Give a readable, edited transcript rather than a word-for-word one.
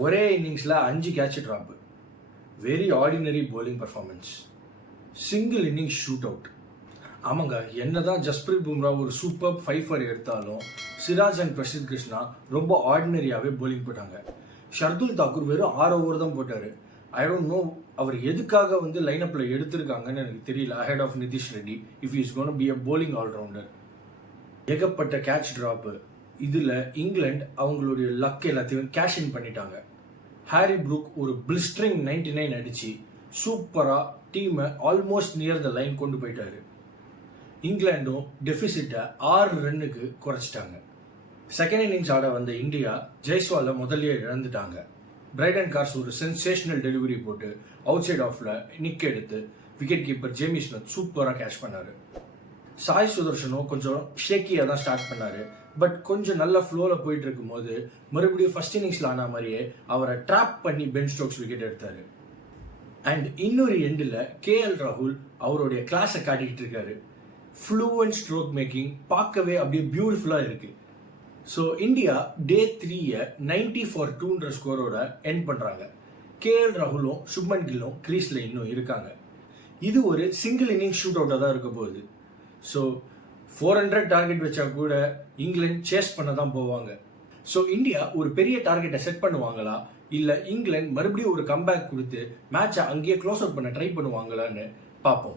ஒரே இன்னிங்ஸில் 5 catch drop. Very ordinary bowling performance. Single innings shoot out. ஆமாங்க, என்னதான் ஜஸ்பிரீத் பும்ரா ஒரு சூப்பர் 5 for எடுத்தாலும் சிராஜ் அண்ட் பிரசித் கிருஷ்ணா ரொம்ப ஆர்டினரியாகவே bowling போட்டாங்க. ஷர்துல் தாக்கூர் வெறும் 6 ஓவர் தான் போட்டார். ஐ டோன்ட் நோ அவர் எதுக்காக லைனப்பில் எடுத்திருக்காங்கன்னு எனக்கு தெரியல. Ahead of Nitish Reddy if is gone be a bowling allrounder. ஏகப்பட்ட கேட்ச் ட்ராப்பு. இதில் இங்கிலாந்து அவங்களுடைய லக் எல்லாத்தையும் கேஷ் இன் பண்ணிட்டாங்க. ஹாரி ப்ரூக் ஒரு பிளிஸ்டரிங் 99 அடித்து சூப்பராக டீமை ஆல்மோஸ்ட் நியர் த லைன் கொண்டு போயிட்டாரு. இங்கிலாண்டும் டெஃபிசிட்டை 6 ரன்னுக்கு குறைச்சிட்டாங்க. செகண்ட் இன்னிங்ஸ் ஆட வந்த இந்தியா ஜெய்ஸ்வாலை முதல்லயே இழந்துட்டாங்க. பிரைடன் கார்ஸ் ஒரு சென்சேஷனல் டெலிவரி போட்டு அவுட் சைட் ஆஃப்ல நிக் எடுத்து விக்கெட் கீப்பர் ஜேமி ஸ்மித் சூப்பராக கேட்ச் பண்ணாரு. சாய் சுதர்ஷனும் கொஞ்சம் ஷேக்கியாக தான் ஸ்டார்ட் பண்ணாரு. பட் கொஞ்சம் நல்ல ஃப்ளோவில் போயிட்டு இருக்கும் போது மறுபடியும் ஃபர்ஸ்ட் இன்னிங்ஸில் ஆன மாதிரியே அவரை ட்ராப் பண்ணி பென் ஸ்டோக்ஸ் விக்கெட் எடுத்தாரு. அண்ட் இன்னொரு எண்டில் கேஎல் ராகுல் அவருடைய கிளாஸை காட்டிக்கிட்டு இருக்காரு. ஃப்ளூவன்ட் ஸ்ட்ரோக் மேக்கிங் பார்க்கவே அப்படியே பியூட்டிஃபுல்லாக இருக்கு. ஸோ இந்தியா டே 3 90 for 2ன்ற ஸ்கோரோட எண்ட் பண்ணுறாங்க. கேஎல் ராகுலும் சுப்மன் கில்லும் கிரீஸில் இன்னும் இருக்காங்க. இது ஒரு சிங்கிள் இன்னிங் ஷூட் அவுட்டாக தான் இருக்க போகுது. ஸோ 400 டார்கெட் வச்சா கூட இங்கிலாந்து சேஸ் பண்ண தான் போவாங்க. ஸோ இந்தியா ஒரு பெரிய டார்கெட்டை செட் பண்ணுவாங்களா, இல்லை இங்கிலாந்து மறுபடியும் ஒரு கம்பேக் கொடுத்து மேட்சை அங்கேயே க்ளோஸ் அவுட் பண்ண ட்ரை பண்ணுவாங்களான்னு பார்ப்போம்.